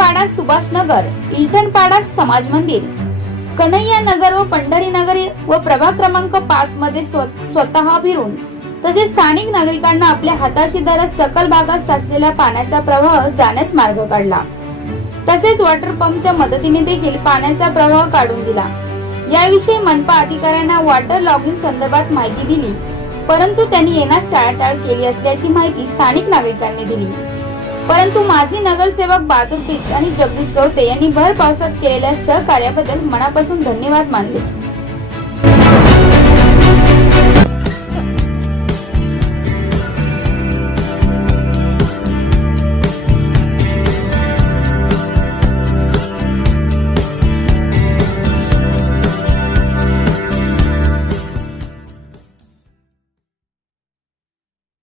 सुभाष नगर इलठणपाडा समाज मंदिर. कन्हैया नगर व पंढरी नगर व प्रभाग क्रमांक पाच मध्ये स्व- स्वतः भिरून तसेच स्थानिक नागरिकांना आपल्या हाताशी धरत सकल भागात साचलेला पाण्याचा प्रवाह जाण्यास मार्ग काढला. तसेच वॉटर पंपच्या मदतीने देखील पाण्याचा प्रवाह काढून दिला. याविषयी मनपा अधिकाऱ्यांना वॉटर लॉगिंग संदर्भात माहिती दिली परंतु त्यांनी येण्यास टाळाटाळ केली असल्याची माहिती स्थानिक नागरिकांनी दिली. परंतु माजी नगरसेवक बहादूर बिष्ट आणि जगदीश गवते यांनी भर पावसात केलेल्या सहकार्याबद्दल मनापासून धन्यवाद मानले.